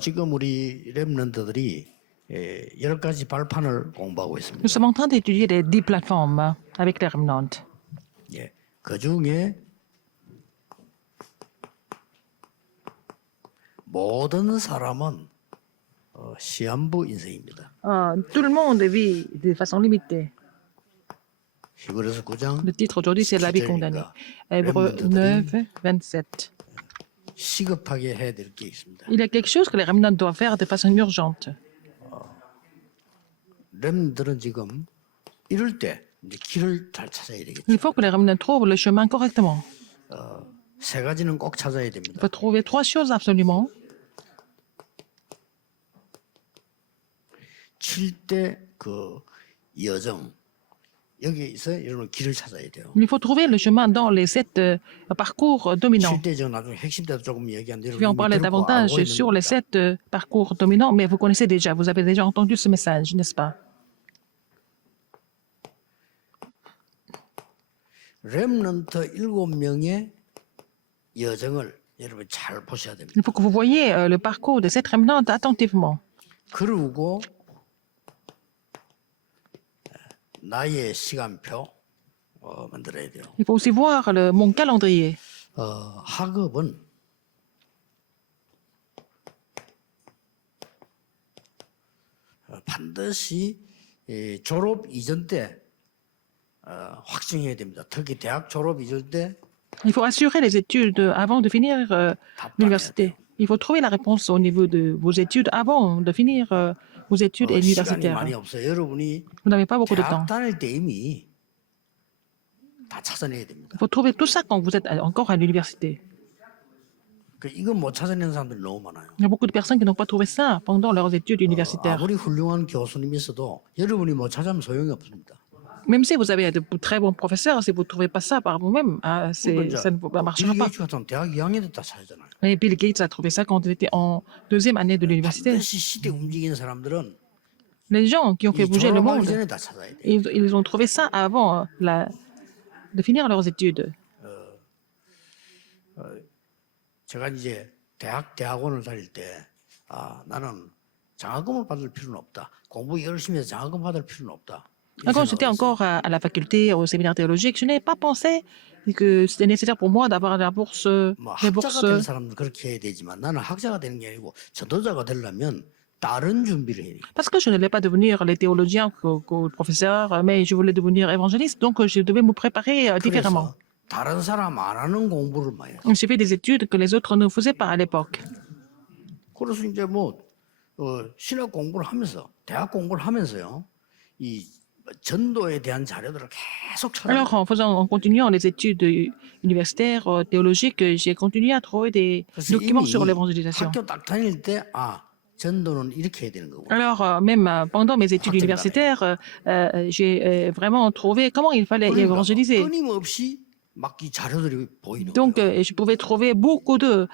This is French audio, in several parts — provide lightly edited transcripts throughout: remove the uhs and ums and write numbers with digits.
지금 우리 랩런더들이 여러 가지 발판을 공부하고 Nous 있습니다. sommes en train d'étudier les 10 plateformes avec les Remnant. 예, 그 중에 모든 사람은 시한부 인생입니다. Tout le monde vit de façon limitée. 히브리서 9장 Le titre aujourd'hui, c'est la vie condamnée. 17절이니까 Hébreux 9, 27. 시급하게 해야 될 게 있습니다. Il y a quelque chose que les Remnant doivent faire de façon urgente. 랩런들은 지금 이럴 때 이제 길을 잘 찾아야 되겠죠. Il faut que les Remnant trouvent le chemin correctement. 세 가지는 꼭 찾아야 Il 됩니다. faut trouver 3 choses absolument. 칠 때 그 여정 여기서 여러분 길을 찾아야 돼요. Il faut trouver le chemin dans les 7 parcours dominants. 칠 때 저 나중에 핵심 때도 조금 얘기하는데 Je vais en parler davantage sur les 7 parcours dominants, mais vous connaissez déjà, vous avez déjà entendu ce message, n'est-ce pas? 렘넌트 7명의 여정을 여러분 잘 보셔야 됩니다. Il faut que vous voyez le parcours de cette remnante attentivement. 그리고 나의 시간표 만들어야 돼요. Il faut aussi voir mon calendrier. 학업은 반드시 졸업 이전 때 확정해야 됩니다. 특히 대학 졸업 이전 때 Il faut assurer les études avant de finir l'université. Il faut trouver la réponse au niveau de vos études avant de finir vos études 시간이 universitaires. 많이 없어요. 여러분이 Vous n'avez pas beaucoup de temps. 대학 다닐 때 이미 다 찾아내야 됩니다. Il faut trouver tout ça quand vous êtes encore à l'université. 이건 못 찾아내는 사람들이 너무 많아요. Il y a beaucoup de personnes qui n'ont pas trouvé ça pendant leurs études universitaires. 아무리 훌륭한 교수님이 있어도 여러분이 못 찾으면 소용이 없습니다. Même si vous avez de très bons professeurs, si vous ne trouvez pas ça par vous-même, ça ne marchera 빌 pas. 게이츠 같은 대학 2학년 때 다 찾았잖아요. Et Bill Gates a trouvé ça quand il était en 2e année de l'université. 반드시 시대 움직이는 사람들은 Les gens qui ont fait 이 bouger le 졸업하기 monde, 전에 다 찾아야 돼요. ils ont trouvé ça avant de finir leurs études. 제가 이제 대학원을 다닐 때 나는 장학금을 받을 필요는 없다. 공부 열심히 해서 장학금 받을 필요는 없다. Quand j'étais encore à la faculté, au séminaire théologique, je n'ai pas pensé que c'était nécessaire pour moi d'avoir la bourse, 뭐 les 학자가 bourses. 되는 사람은 그렇게 해야 되지만 나는 학자가 되는 게 아니고 전도자가 되려면 다른 준비를 해야 돼. Parce que je ne voulais pas devenir les théologiens qu'au professeur, mais je voulais devenir évangéliste, donc je devais me préparer différemment. 그래서 다른 사람 안 하는 공부를 많이 해요. J'ai fait des études que les autres ne faisaient pas à l'époque. 그래서 이제 뭐 신학 공부를 하면서 대학 공부를 하면서요. 이 전도에 대한 자료들을 계속 Alors, 찾아요. en continuant les études universitaires, théologiques, j'ai continué à trouver des 그래서 documents 이미 sur l'évangélisation. 학교 딱 다닐 때 전도는 이렇게 해야 되는 거고. Alors, même pendant mes études universitaires, j'ai vraiment trouvé comment il fallait 그러니까 évangéliser. 끊임없이 막 이 자료들이 보이는 Donc, 거예요. je pouvais trouver beaucoup de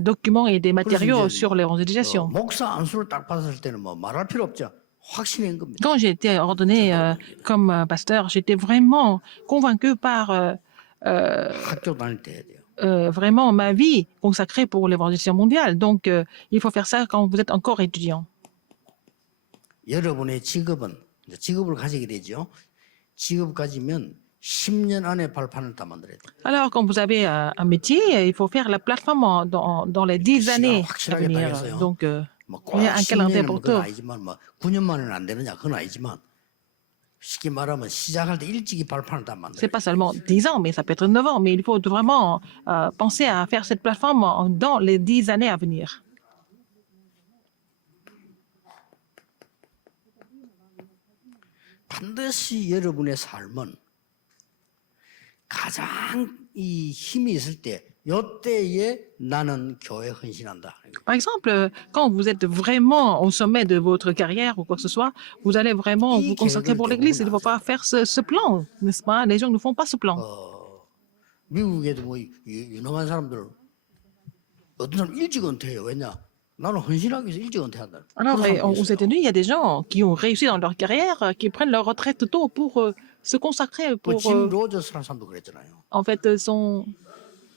documents et des matériaux sur l'évangélisation. 목사 안수를 딱 받았을 때는 뭐 말할 필요 없죠. 확신한 겁니다. Quand j'ai été ordonné comme pasteur, j'étais vraiment convaincu par 학교 다닐 때 해야 돼요. vraiment ma vie consacrée pour l'évangélisation mondiale. Donc, il faut faire ça quand vous êtes encore étudiant. 여러분의 직업은 이제 직업을 가지게 되죠. 직업 가지면 10년 안에 발판을 다 만들어야 돼요. Alors, quand vous avez un métier, il faut faire la plateforme dans les 10 années à 확실하게 venir. 당했어요. Donc, 뭐꼭 il y a un calendrier 10년은 pour 그건 tout. 아니지만 뭐 9년 만에는 안 되느냐 그건 아니지만 쉽게 말하면 시작할 때 일찍이 발판을 다 만들어야 C'est 돼요. pas seulement 10 ans, mais ça peut être 9 ans. Mais il faut vraiment penser à faire cette plateforme dans les 10 années à venir. 반드시 여러분의 삶은 가장 이 힘이 있을 때 요때에 나는 교회에 헌신한다. Par exemple, quand vous êtes vraiment au sommet de votre carrière ou quoi que ce soit, vous allez vraiment vous consacrer pour l'Église. Il ne faut pas faire ce plan, n'est-ce pas? Les gens ne font pas ce plan. 미국에도 뭐 유능한 사람들 어떤 사람 일찍 은퇴해요. 왜냐? 나는 헌신하기 위해서 일찍 은퇴한다. Alors, 그런 사람도 aux 있어요. États-Unis, il y a des gens qui ont réussi dans leur carrière, qui prennent leur retraite tôt pour se consacrer 뭐 pour, 짐 로저스라는 사람도 그랬잖아요. en fait,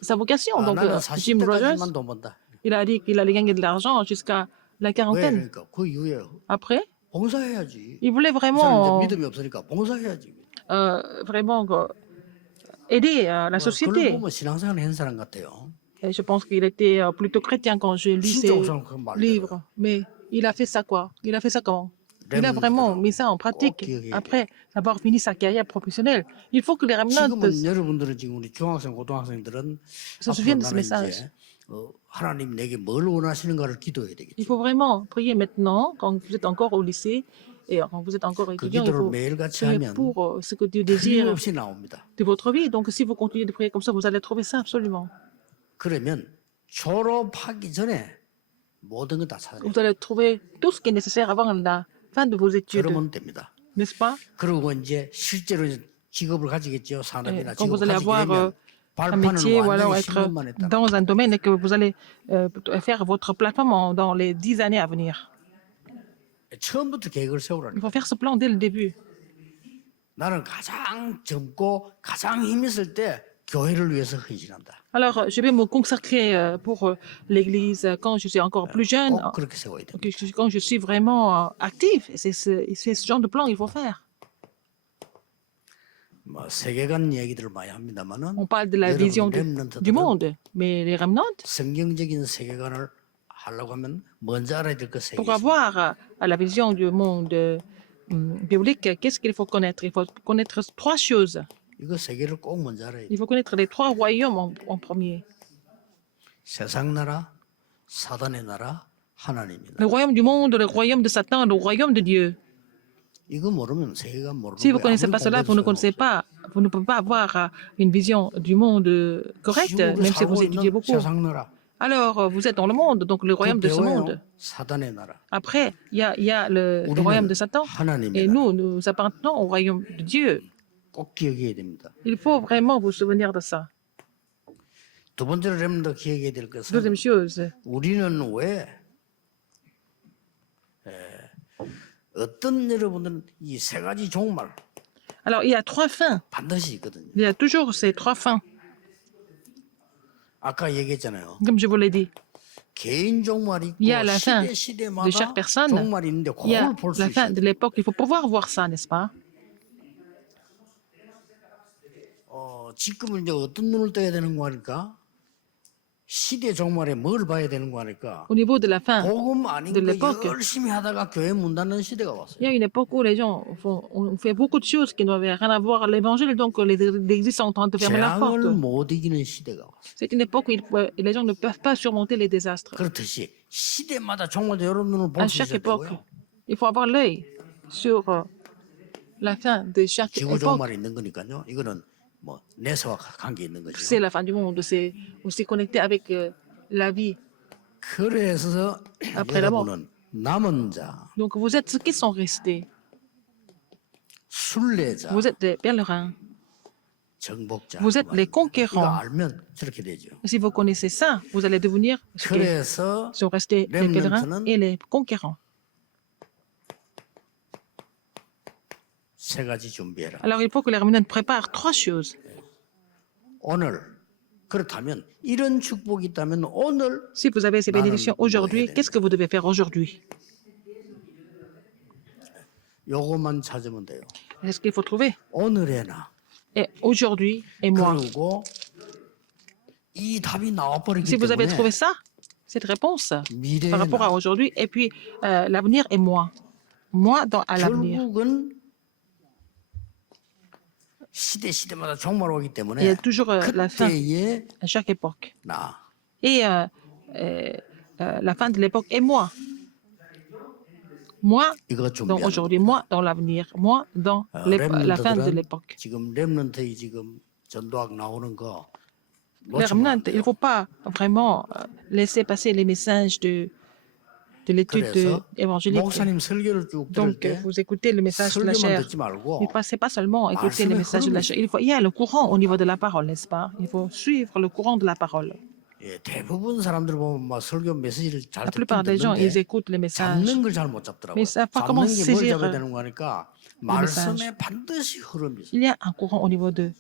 sa vocation. Donc, 나는 Jim Rogers, 40대까지만 돈 번다. Il a dit qu'il allait gagner de l'argent jusqu'à la 왜 quarantaine. 그러니까 그 이후에 Après, 봉사해야지. il voulait 이 사람 이제 vraiment, 믿음이 없으니까 봉사해야지. vraiment aider la 뭐 그걸 société. 보면 신앙생활 한 사람 같아요. Et je pense qu'il était plutôt chrétien quand je lis 진짜 그 ses 사람 그 말대로 livres. Mais il a fait ça quoi? Il a fait ça comment? Il a vraiment mis ça en 꼭 pratique 기억해야 돼. après avoir fini sa carrière professionnelle. Il faut que les remnants 지금은 여러분들은 지금 우리 중학생, 고등학생들은 se 앞으로 souviennent de ce 나는 message. 이제 하나님 내게 뭘 원하시는가를 기도해야 Il 되겠죠. faut vraiment prier maintenant, quand vous êtes encore au lycée et quand vous êtes encore 그 étudiant, il 기도를 faut 매일같이 prier 하면 pour ce que Dieu désire 틀림없이 나옵니다. de votre vie. Donc si vous continuez de prier comme ça, vous allez trouver ça absolument. 그러면 졸업하기 전에 모든 걸 다 찾아내요. Vous allez trouver tout ce qui est nécessaire avant la fin de vos études, 그러면 됩니다. n'est-ce pas? 그리고 이제 실제로 이제 직업을 가지겠죠. 산업이나 Quand 직업을 vous allez 가지게 avoir 되면 un 발판은 métier ou alors 완전히 être 10년 만에 딱. dans un domaine et que vous allez faire votre plateforme dans les 10 années à venir. 처음부터 계획을 Il 세우라니까. faut faire ce plan dès le début. 나는 가장 젊고 가장 힘 있을 때 교회를 위해서 헌신한다. Alors, je vais me consacrer pour l'Église quand je suis encore plus jeune, 꼭 그렇게 세워야 돼. quand je suis vraiment actif. C'est ce genre de plan qu'il faut faire. 뭐 세계관 얘기들을 많이 합니다만은 On parle de la 여러분 vision du 렘넌트들은 monde, mais les remnants, 성경적인 세계관을 하려고 하면 먼저 알아야 될 것 세 개. pour avoir la vision du monde biblique, qu'est-ce qu'il faut connaître? Il faut connaître 3 choses. 이거 세 개를 꼭 먼저 알아야 돼. Il faut connaître les 3 royaumes en premier. 세상 나라, 사단의 나라, 하나님이다. Le royaume du monde, le royaume de Satan, le royaume de Dieu. 이거 모르면 세계관 모르는 Si vous ne 거야. connaissez 아무리 pas cela, vous ne connaissez pas, vous ne pouvez pas avoir une vision du monde correcte, 지구를 même si 살고 vous étudiez 있는 beaucoup. 세상 나라. Alors, vous êtes dans le monde, donc le royaume de ce 배워요. monde. 사단의 나라. Après, il y a le 우리는 royaume de Satan. 하나님의 Et 나라. nous appartenons au royaume de Dieu. 꼭 기억해야 됩니다. Il faut vraiment vous souvenir de ça. 두 번째로 렘더 기억해야 될 것은 Deuxième chose, 우리는 왜 어떤 여러분들은 이 세 가지 종말 alors il y a 3 fins. 반드시 있거든요. Il y a toujours ces 3 fins, 아까 얘기했잖아요. comme je vous l'ai dit. 개인 종말이 있고 Il y a la fin 시대 시대마다 de chaque personne. 종말이 있는데 Il y a 그걸 볼 수 la 있어야 fin 돼. de l'époque. Il faut pouvoir voir ça, n'est-ce pas? 지금은 이제 어떤 눈을 떠야 되는 거 하니까 시대 종말에 뭘 봐야 되는 거 하니까 Au niveau de la fin, 복음 아닌 de 거 l'époque. 열심히 하다가 교회 문 닫는 시대가 왔어요. il y a une époque où les gens on fait beaucoup de choses qui n'avaient rien à voir avec l'évangile, donc l'Église est en train de fermer la porte. 재앙을 못 이기는 시대가 왔어요. C'est une époque où les gens ne peuvent pas surmonter les désastres. 그렇듯이 시대마다 종말도 여러 눈을 À 볼 수 chaque 있어야 époque, 되고요. il faut avoir l'œil sur la fin de chaque 지구 époque. 종말이 있는 거니까요. 이거는 뭐 내세와 관계 있는 거죠. C'est la fin du monde, c'est aussi connecté avec la vie. 그래서 Après la mort. 여러분은 남은 자, Donc vous êtes ceux qui sont restés. 순례자, Vous êtes des pèlerins. 정복자. Vous êtes les 이거 conquérants. 알면 저렇게 되죠. Si vous connaissez ça, vous allez devenir ceux qui 그래서 sont restés les pèlerins et les conquérants. 세 가지 준비해라. Alors il faut que les remnants préparent 3 choses. 오늘 그렇다면 이런 축복이 있다면 오늘 Si vous avez ces bénédictions aujourd'hui, qu'est-ce que vous devez faire aujourd'hui? 요것만 찾으면 돼요. C'est ce qu'il faut trouver. 오늘의 나. Et aujourd'hui et moi. 그리고 이 답이 나와버리기 Si vous avez 때문에 trouvé ça, cette réponse 미래의 par rapport à 나. aujourd'hui, et puis l'avenir et moi. Moi à l'avenir. 결국은 시대마다 종말 오기 Il y 때문에 a toujours la fin 그때의 à chaque époque. 나. Et la fin de l'époque est moi. Moi 이거 dans 준비하는 aujourd'hui, moi dans l'avenir, moi dans la fin de 렘넌트들은 l'époque. 지금 렘넌트의 지금 전도학 나오는 거 Les 놓치면 remnants, 안 il ne 돼요. faut pas vraiment laisser passer les messages de l'étude 그래서 évangélique. 목사님 설교를 쭉 들을 Donc, 때 vous écoutez le message de la 설교만 chair. 듣지 말고 Il ne passez pas seulement à écouter les 말씀의 messages de la 흐름이 chair. Il y a le courant au niveau de la parole, n'est-ce pas? Il faut suivre le courant de la parole. 예, 대부분 사람들 보면 막 설교 메시지를 잘 La 듣긴 plupart des gens, ils 듣는데 écoutent les messages. 잡는 걸 잘 못 잡더라고요. Mais ils savent pas comment 잡는 게 뭘 saisir 잡아야 되는 거니까 말씀에 반드시 흐름이 있어요. Il y a un courant au niveau des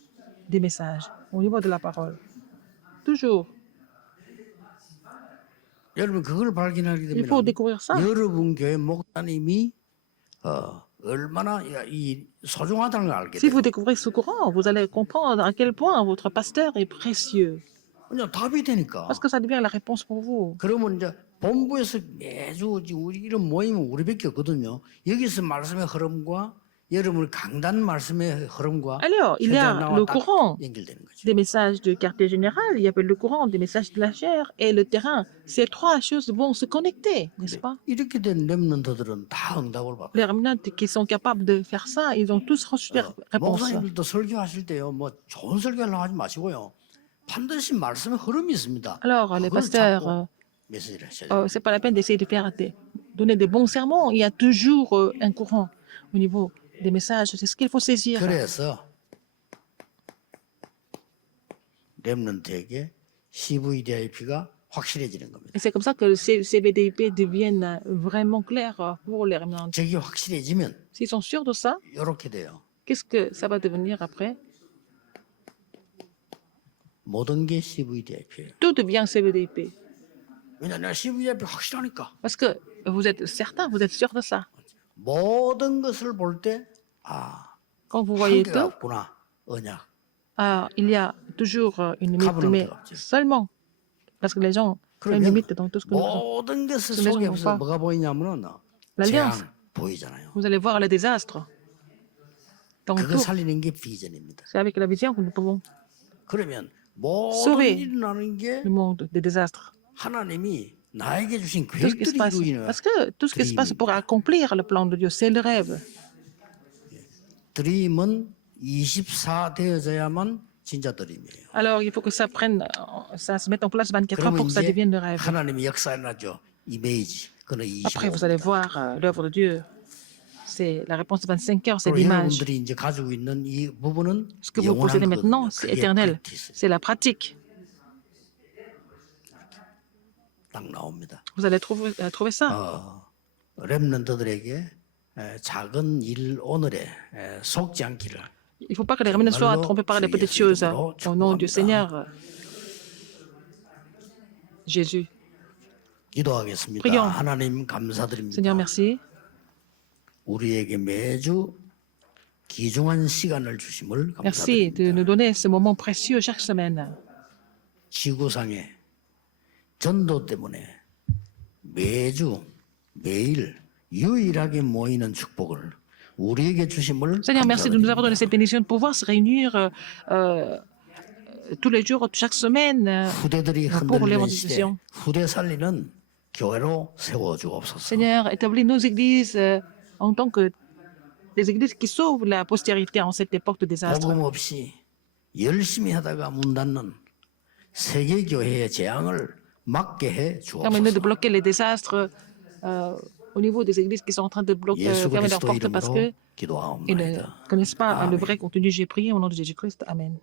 messages, au niveau de la parole. Toujours. 여러분 그걸 발견하게 Il faut 되면 découvrir ça. 여러분 교회 목사님이 얼마나 이 소중하다는 걸 알게 Si 돼요. vous découvrez ce courant, vous allez comprendre à quel point votre pasteur est précieux. 그냥 답이 되니까. Parce que ça devient la réponse pour vous. 그러면 이제 본부에서 매주 우리 이런 모임은 우리밖에 없거든요. 여기서 말씀의 흐름과 여러분 강단 말씀의 흐름과 Alors, il y a 현장 le 딱 courant 연결되는 거죠. des messages du quartier général, il y a le courant des messages de la chair et le terrain. Ces trois choses vont se connecter, n'est-ce pas? 이렇게 된 렘넌트들은 다 응답을 받아요. Les remnants qui sont capables de faire ça, ils ont tous reçu des réponses. 목사님들도 설교하실 때요, 뭐 좋은 설교하려고 하지 마시고요. 반드시 말씀의 흐름이 있습니다. Alors, les 그걸 pasteurs, 잡고 메시지를 하셔야 돼요. c'est pas la peine d'essayer de faire donner des bons sermons. Il y a toujours un courant au niveau des messages. C'est ce qu'il faut saisir. 그래서 렘넌트에게 CVDIP가 확실해지는 겁니다. Et c'est comme ça que ces CVDIP deviennent vraiment clairs pour les remnants. 저게 확실해지면 S'ils sont sûrs de ça, 이렇게 돼요. qu'est-ce que ça va devenir après? 모든 게 CVDIP예요. Tout devient CVDIP. 왜냐 내가 CVDIP 확실하니까. Parce que vous êtes certain, vous êtes sûr de ça. 모든 것을 볼 때 Quand vous voyez 한계가 tout, 없구나. 언약. il y a toujours une limite, mais seulement parce que les gens ont une limite dans tout ce que nous faisons. 모든 것을 les gens 속에 vont pas. 뭐가 보이냐면은 L'alliance. 재앙 보이잖아요. Vous allez voir le désastre. Dans 그거 tout. 살리는 게 비전입니다. C'est avec la vision que nous pouvons 그러면 모든 sauver 일이 일어나는 게 le monde des désastres. 하나님이 나에게 주신 Tout ce qui se 계획들이 passe. 이루어지는 Parce que tout ce qui se passe pour accomplir le plan de Dieu, c'est le rêve. 드림은 24 되어져야만 진짜 드림이에요. Alors, il faut que ça prenne, ça se mette en place 24 heures 그러면 pour que ça 이제 devienne le rêve. 하나님이 역사해놨죠. 이메이지. 그는 Après, 25. vous allez voir l'œuvre de Dieu. C'est la réponse de 25 heures, c'est 그리고 l'image. 여러분들이 이제 가지고 있는 이 부분은 Ce que vous possédez 영원한 maintenant, 거거든요. c'est 그게 éternel. 프랙티스. C'est la pratique. 딱 나옵니다. Vous allez trouver ça. 렘넌트들에게 작은 일 오늘에 속지 않기를. Il ne faut pas que les remnants soient trompés par les petites choses. Au nom du Seigneur Jésus. 기도하겠습니다. Prions. 하나님 감사드립니다. Seigneur, merci. 우리에게 매주 귀중한 시간을 주심을 Merci 감사드립니다. de nous donner ce moment précieux chaque semaine. 지구상에 전도 때문에 매주 매일 유일하게 모이는 축복을 우리에게 주심을 Seigneur, merci de nous avoir donné 감사드립니다. cette bénédiction de pouvoir se réunir tous les jours, chaque semaine, 후대들이 pour 흔들리는 시대 l'évangélisation. 후대 살리는 교회로 세워주옵소서. Seigneur, établis nos églises en tant que des églises qui sauvent la postérité en cette époque de désastre. 복음 없이 열심히 하다가 문 닫는 세계 교회의 재앙을 막게 해 Permets-nous de 주옵소서. bloquer les désastres au niveau des églises qui sont en train de 예수 fermer leurs 그리스도 portes parce 이름으로 qu'ils ne 기도하옵나이다. connaissent pas le Amen. vrai contenu. J'ai prié au nom de Jésus-Christ. Amen.